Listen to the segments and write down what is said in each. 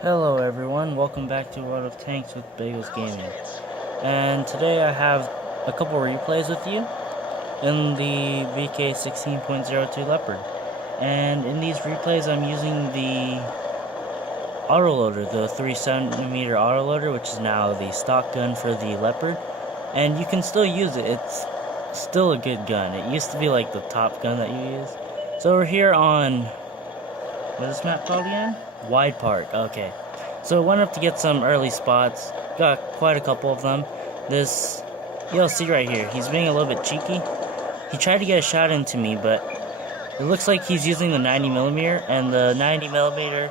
Hello everyone, welcome back to World of Tanks with Bagels Gaming. And today I have a couple replays with you in the VK 16.02 Leopard. And in these replays I'm using the autoloader, the 3cm autoloader, which is now the stock gun for the Leopard. And you can still use it, it's still a good gun. It used to be like the top gun that you use. So we're here on, what is this map called again? Wide Park, okay. So I went up to get some early spots, got quite a couple of them. This ELC right here, he's being a little bit cheeky. He tried to get a shot into me, but it looks like he's using the 90mm, and the 90mm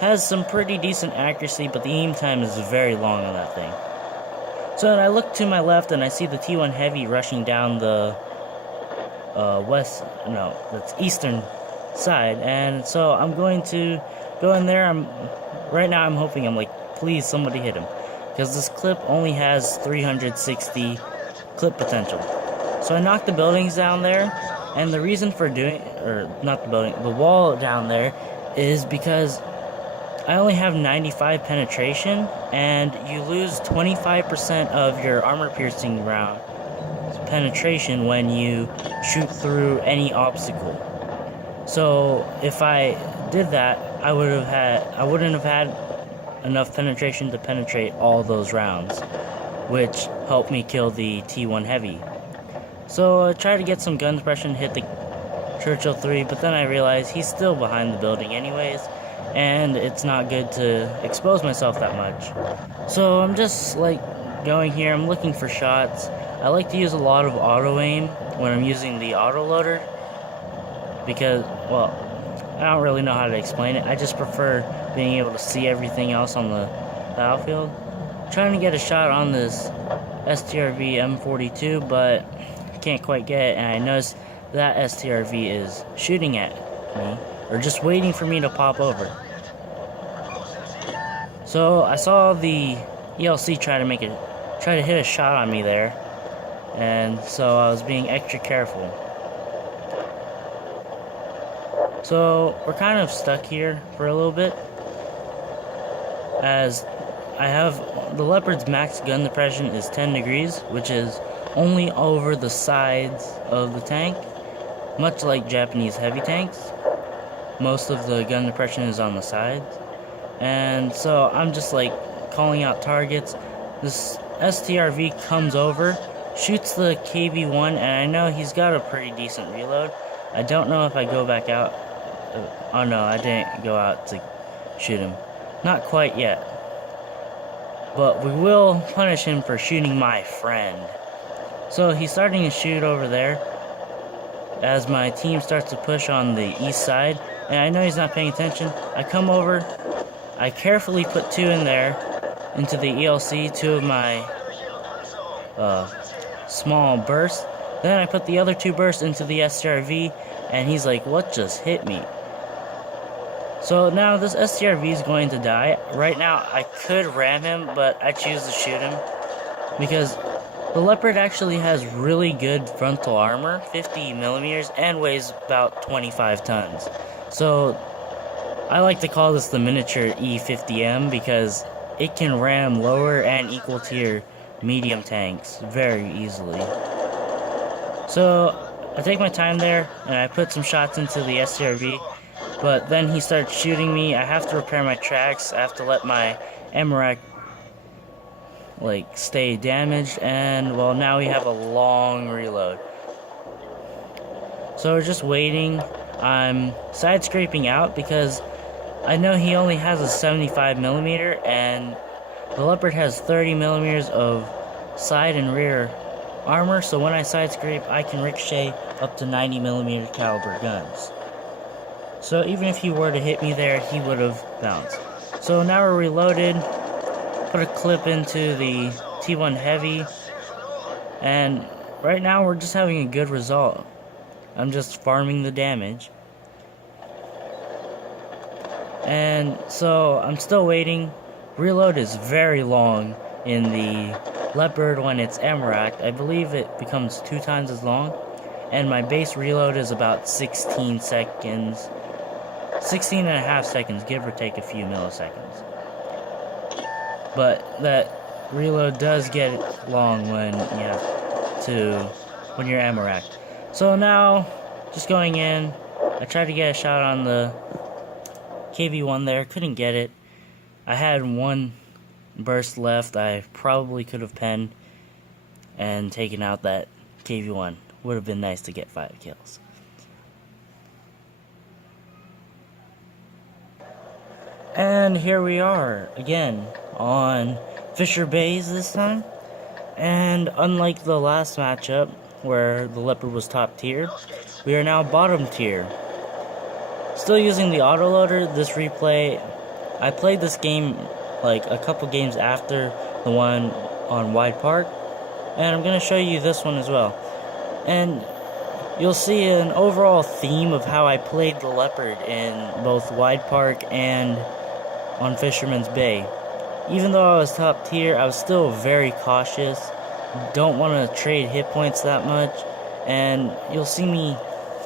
has some pretty decent accuracy, but the aim time is very long on that thing. So then I look to my left and I see the T1 Heavy rushing down the that's eastern side, and so I'm going to go in there. Right now I'm hoping, I'm like, please somebody hit him, because this clip only has 360 clip potential. So I knocked the buildings down there, and the reason for doing, or not the building, the wall down there, is because I only have 95 penetration, and you lose 25% of your armor piercing round penetration when you shoot through any obstacle. So if I did that, I wouldn't have had enough penetration to penetrate all those rounds, which helped me kill the T1 Heavy. So I tried to get some gun suppression, hit the Churchill 3, but then I realized he's still behind the building anyways, and it's not good to expose myself that much. So I'm just like going here, I'm looking for shots. I like to use a lot of auto aim when I'm using the autoloader, because, well, I don't really know how to explain it. I just prefer being able to see everything else on the battlefield. Trying to get a shot on this STRV M42, but can't quite get it, and I notice that STRV is shooting at me, or just waiting for me to pop over. So I saw the ELC try to hit a shot on me there, and so I was being extra careful. So we're kind of stuck here for a little bit, as I have the Leopard's max gun depression is 10 degrees, which is only over the sides of the tank, much like Japanese heavy tanks. Most of the gun depression is on the sides, and so I'm just like calling out targets. This STRV comes over, shoots the KV-1, and I know he's got a pretty decent reload. I don't know if I go back out. Oh no, I didn't go out to shoot him. Not quite yet. But we will punish him for shooting my friend. So he's starting to shoot over there as my team starts to push on the east side. And I know he's not paying attention. I come over. I carefully put two in there into the ELC, two of my small bursts. Then I put the other two bursts into the STRV, and he's like, what just hit me? So now this STRV is going to die. Right now I could ram him, but I choose to shoot him because the Leopard actually has really good frontal armor, 50mm, and weighs about 25 tons. So I like to call this the miniature E50M because it can ram lower and equal tier medium tanks very easily. So I take my time there and I put some shots into the STRV, but then he starts shooting me. I have to repair my tracks. I have to let my MRAC like stay damaged, and well, now we have a long reload. So we're just waiting. I'm side scraping out because I know he only has a 75mm, and the Leopard has 30mm of side and rear armor, so when I side scrape I can ricochet up to 90mm caliber guns. So even if he were to hit me there, he would have bounced. So now we're reloaded, put a clip into the T1 Heavy, and right now we're just having a good result. I'm just farming the damage. And so I'm still waiting. Reload is very long in the Leopard when it's MRAC. I believe it becomes 2 times as long. And my base reload is about 16 seconds. 16 and a half seconds, give or take a few milliseconds. But that reload does get long when when you're ammo racked. So now, just going in, I tried to get a shot on the KV-1 there, couldn't get it. I had one burst left. I probably could have penned and taken out that KV-1. Would have been nice to get 5 kills. And here we are again on Fisher Bays this time. And unlike the last matchup where the Leopard was top tier, we are now bottom tier. Still using the autoloader. This replay, I played this game like a couple games after the one on Wide Park, and I'm going to show you this one as well. And you'll see an overall theme of how I played the Leopard in both Wide Park and on Fisherman's Bay. Even though I was top tier, I was still very cautious. Don't want to trade hit points that much, and you'll see me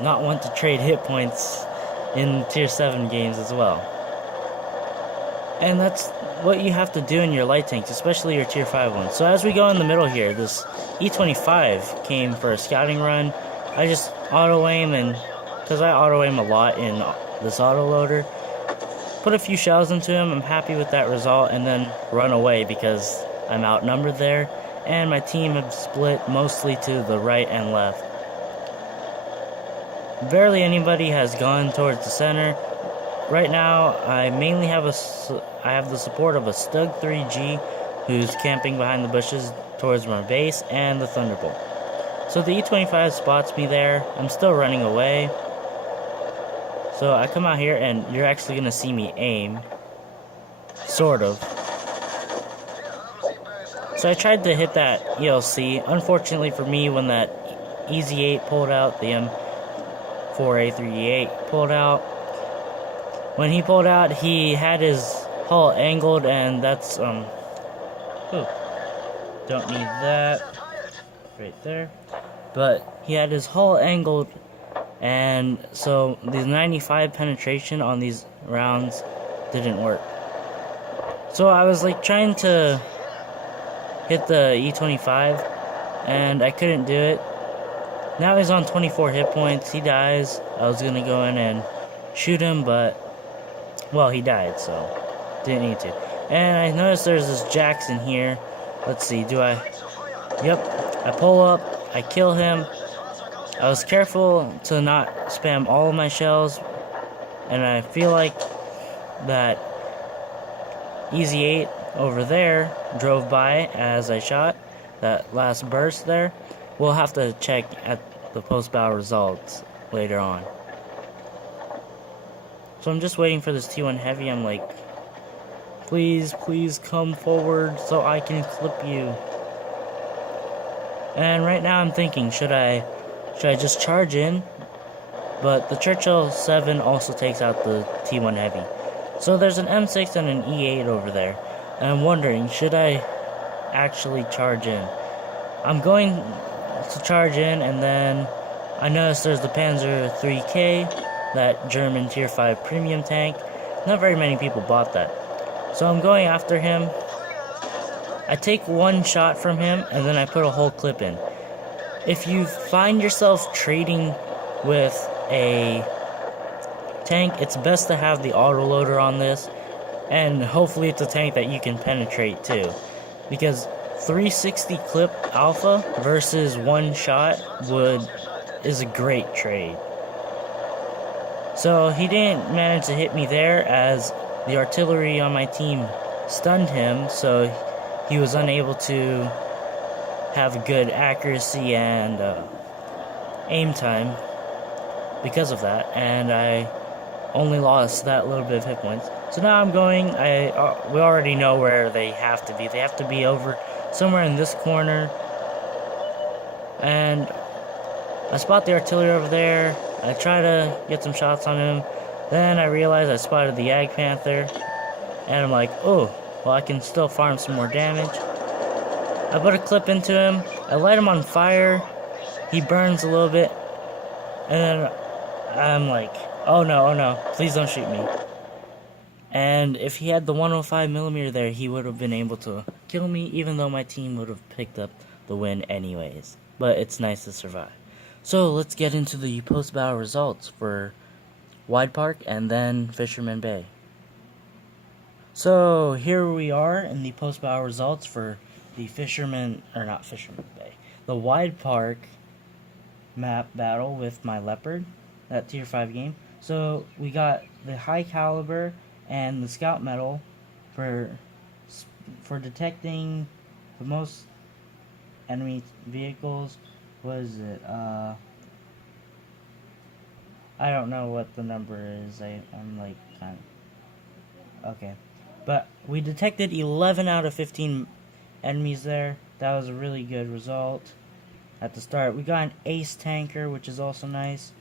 not want to trade hit points in tier 7 games as well. And that's what you have to do in your light tanks, especially your tier 5 ones. So as we go in the middle here, this E25 came for a scouting run. I just auto aim, and because I auto aim a lot in this autoloader, put a few shells into him. I'm happy with that result, and then run away because I'm outnumbered there, and my team have split mostly to the right and left. Barely anybody has gone towards the center. Right now, I mainly have the support of a Stug 3G who's camping behind the bushes towards my base, and the Thunderbolt. So the E25 spots me there. I'm still running away. So I come out here, and you're actually going to see me aim. Sort of. So I tried to hit that ELC. Unfortunately for me, when that EZ8 pulled out, the M4A3E8 pulled out, when he pulled out, he had his hull angled, and that's, don't need that right there. But he had his hull angled, and so the 95 penetration on these rounds didn't work. So I was like trying to hit the E25, and I couldn't do it. Now he's on 24 hit points. He dies. I was gonna go in and shoot him, but well, he died, so didn't need to. And I noticed there's this Jackson here. Let's see, do I? Yep, I pull up, I kill him. I was careful to not spam all of my shells, and I feel like that EZ8 over there drove by as I shot that last burst there. We'll have to check at the post-battle results later on. So I'm just waiting for this T1 Heavy. I'm like, please, please come forward so I can clip you. And right now I'm thinking, should I just charge in? But the Churchill 7 also takes out the T1 Heavy. So there's an M6 and an E8 over there. And I'm wondering, should I actually charge in? I'm going to charge in, and then I noticed there's the Panzer 3K, that German tier 5 premium tank. Not very many people bought that. So I'm going after him. I take one shot from him, and then I put a whole clip in. If you find yourself trading with a tank, it's best to have the autoloader on this, and hopefully it's a tank that you can penetrate too. Because 360 clip alpha versus one shot is a great trade. So he didn't manage to hit me there, as the artillery on my team stunned him, so he was unable to have good accuracy and aim time because of that, and I only lost that little bit of hit points. So now I'm going, we already know where they have to be. They have to be over somewhere in this corner, and I spot the artillery over there. I try to get some shots on him. Then I realize I spotted the Ag Panther, and I'm like, oh, well, I can still farm some more damage. I put a clip into him. I light him on fire. He burns a little bit, and then I'm like, Oh no, oh no. Please don't shoot me. And if he had the 105mm there, he would have been able to kill me, even though my team would have picked up the win anyways. But it's nice to survive. So let's get into the post-battle results for Wide Park and then Fisherman Bay. So here we are in the post-battle results for the Fisherman Bay, the Wide Park map battle with my Leopard, that tier 5 game. So we got the high caliber and the scout medal for detecting the most enemy vehicles. Was it I don't know what the number is. I'm like kind of okay, but we detected 11 out of 15 enemies there. That was a really good result. At the start, we got an ace tanker, which is also nice.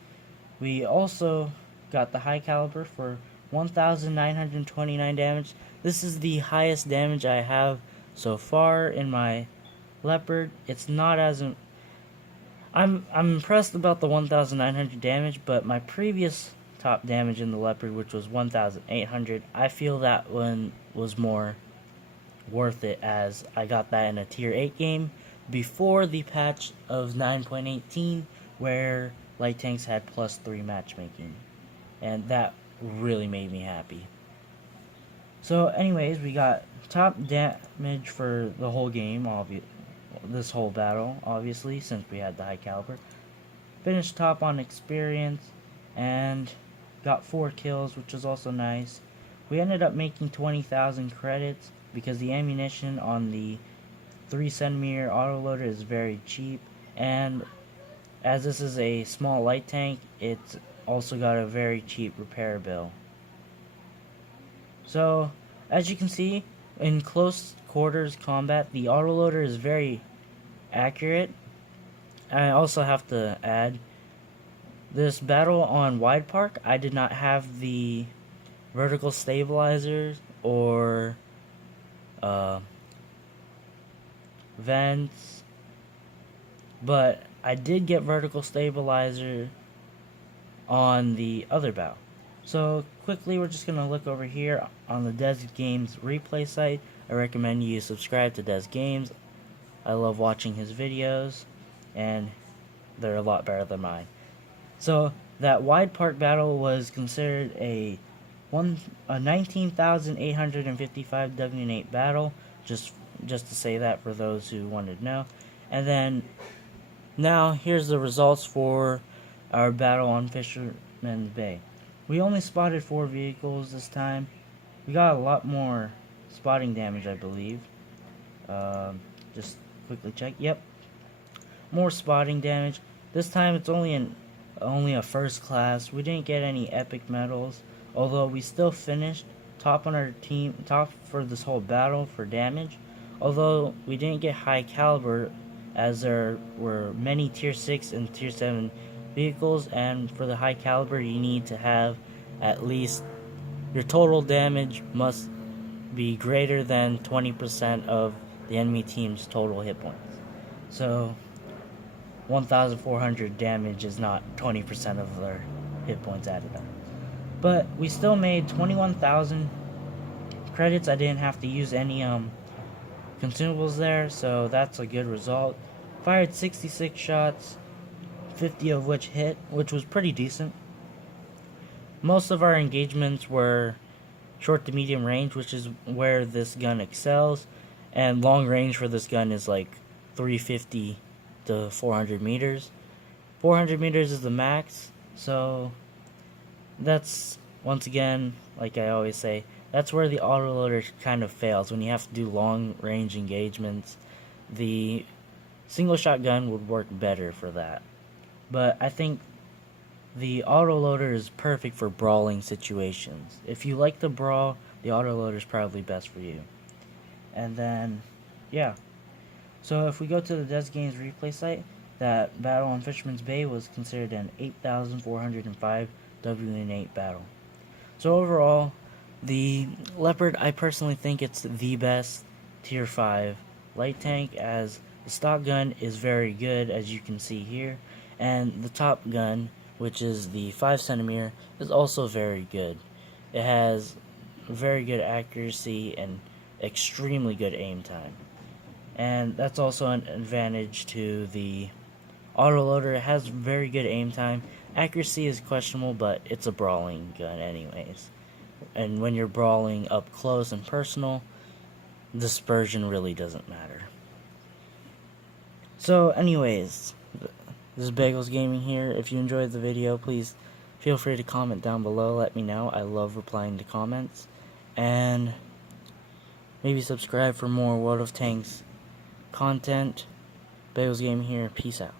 We also got the high caliber for 1,929 damage. This is the highest damage I have so far in my Leopard. It's not as I'm impressed about the 1,900 damage, but my previous top damage in the Leopard, which was 1,800, I feel that one was more worth it, as I got that in a tier 8 game before the patch of 9.18 where light tanks had +3 matchmaking, and that really made me happy. So anyways, we got top damage for the whole game, this whole battle, obviously, since we had the high caliber. Finished top on experience and got 4 kills, which was also nice. We ended up making 20,000 credits because the ammunition on the 3cm autoloader is very cheap, and as this is a small light tank, it's also got a very cheap repair bill. So as you can see, in close quarters combat, the autoloader is very accurate. I also have to add, this battle on Wide Park, I did not have the vertical stabilizers or vents, but I did get vertical stabilizer on the other battle. So quickly, we're just going to look over here on the Des Games replay site. I recommend you subscribe to Des Games. I love watching his videos, and they're a lot better than mine. So that Wide Park battle was considered a 19,855 W8 battle, just to say that for those who wanted to know. And then now here's the results for our battle on Fisherman's Bay. We only spotted 4 vehicles this time. We got a lot more spotting damage, I believe. Just quickly check. Yep, more spotting damage. This time it's only a first class. We didn't get any epic medals, although we still finished top on our team, top for this whole battle for damage. Although we didn't get high caliber, as there were many tier 6 and tier 7 vehicles, and for the high caliber you need to have at least, your total damage must be greater than 20% of the enemy team's total hit points. So 1,400 damage is not 20% of their hit points added up. But we still made 21,000 credits. I didn't have to use any consumables there, so that's a good result. Fired 66 shots, 50 of which hit, which was pretty decent. Most of our engagements were short to medium range, which is where this gun excels, and long range for this gun is like 350 to 400 meters. 400 meters is the max, so that's, once again, like I always say, that's where the autoloader kind of fails. When you have to do long range engagements, the single shotgun would work better for that. But I think the autoloader is perfect for brawling situations. If you like to brawl, the autoloader is probably best for you. And then, yeah. So if we go to the Des Games replay site, that battle on Fisherman's Bay was considered an 8,405 W8 battle. So overall, the Leopard, I personally think it's the best tier 5 light tank, as the stock gun is very good, as you can see here, and the top gun which is the 5cm, is also very good. It has very good accuracy and extremely good aim time. And that's also an advantage to the autoloader. It has very good aim time. Accuracy is questionable, but it's a brawling gun anyways. And when you're brawling up close and personal, dispersion really doesn't matter. So anyways, this is Bagels Gaming here. If you enjoyed the video, please feel free to comment down below. Let me know. I love replying to comments. And maybe subscribe for more World of Tanks content. Bagels Gaming here. Peace out.